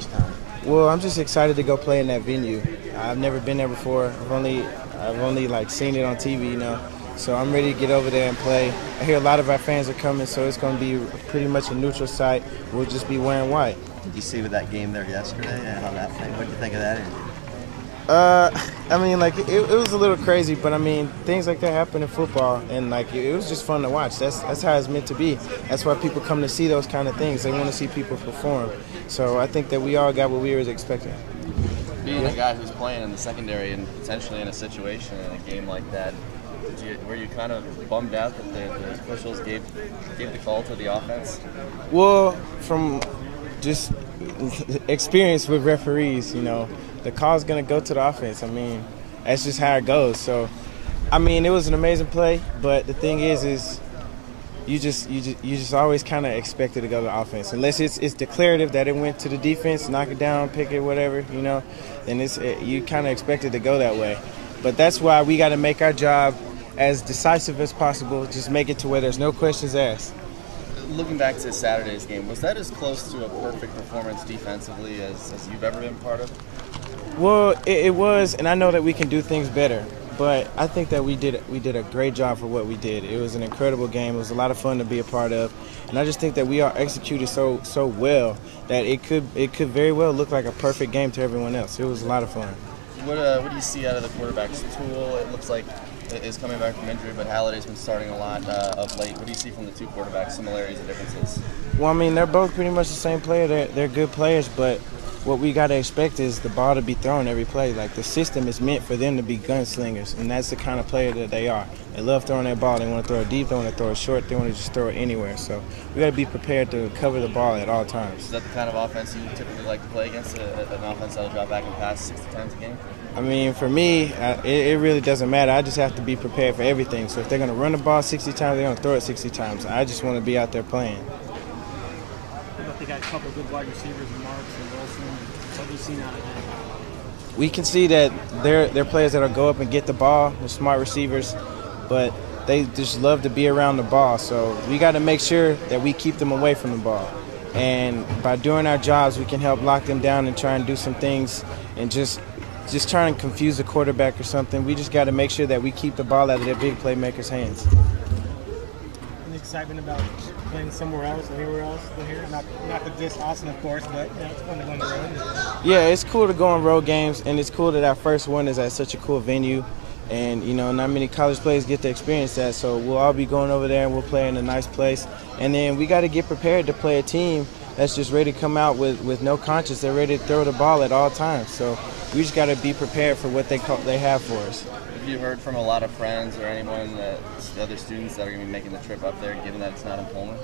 first time? Well, I'm just excited to go play in that venue. I've never been there before. I've only like seen it on TV, So I'm ready to get over there and play. I hear a lot of our fans are coming, so it's going to be pretty much a neutral site. We'll just be wearing white. Did you see with that game there yesterday and how that played? What did you think of that? I mean, like it was a little crazy, but I mean, things like that happen in football, and like it was just fun to watch. That's how it's meant to be. That's why people come to see those kind of things. They want to see people perform. So I think that we all got what we were expecting. Being a guy who's playing in the secondary and potentially in a situation in a game like that, were you kind of bummed out that the officials gave the call to the offense? Well, from just experience with referees, the call's going to go to the offense. I mean, that's just how it goes. So, I mean, it was an amazing play, but the thing is you just always kind of expect it to go to the offense. Unless it's declarative that it went to the defense, knock it down, pick it, whatever, then you kind of expect it to go that way. But that's why we got to make our job as decisive as possible, just make it to where there's no questions asked. Looking back to Saturday's game, was that as close to a perfect performance defensively as you've ever been part of? Well, it was, and I know that we can do things better, but I think that we did a great job for what we did. It was an incredible game. It was a lot of fun to be a part of, and I just think that we are executed so well that it could very well look like a perfect game to everyone else. It was a lot of fun. What do you see out of the quarterbacks? Tuel, it looks like, is coming back from injury, but Halliday's been starting a lot of late. What do you see from the two quarterbacks, similarities and differences? Well, I mean, they're both pretty much the same player. They're good players, but what we got to expect is the ball to be thrown every play. Like, the system is meant for them to be gunslingers, and that's the kind of player that they are. They love throwing that ball. They want to throw it deep. They want to throw it short. They want to just throw it anywhere. So we got to be prepared to cover the ball at all times. Is that the kind of offense you typically like to play against, an offense that will drop back and pass 60 times a game? I mean, for me, it really doesn't matter. I just have to be prepared for everything. So if they're going to run the ball 60 times, they're going to throw it 60 times. I just want to be out there playing. They got a couple of good wide receivers in Marks and Wilson. What have you seen out of them? We can see that they're players that'll go up and get the ball. They're smart receivers, but they just love to be around the ball. So we got to make sure that we keep them away from the ball. And by doing our jobs, we can help lock them down and try and do some things and just try and confuse the quarterback or something. We just got to make sure that we keep the ball out of their big playmakers' hands. Any excitement about playing somewhere else or anywhere else than here? Not to diss Austin, of course, but it's fun to go on the road. Yeah, it's cool to go on road games, and it's cool that our first one is at such a cool venue. And, not many college players get to experience that, so we'll all be going over there and we'll play in a nice place. And then we got to get prepared to play a team that's just ready to come out with no conscience. They're ready to throw the ball at all times. So we just got to be prepared for what they have for us. Have you heard from a lot of friends or anyone, other students that are going to be making the trip up there, given that it's not in Pullman?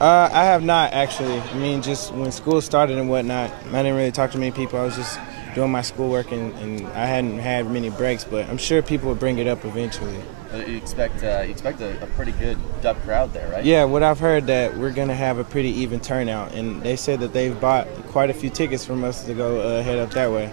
I have not, actually. I mean, just when school started and whatnot, I didn't really talk to many people. I was just doing my schoolwork, and I hadn't had many breaks, but I'm sure people will bring it up eventually. You expect a pretty good dub crowd there, right? Yeah, what I've heard that we're going to have a pretty even turnout, and they said that they've bought quite a few tickets from us to go head up that way.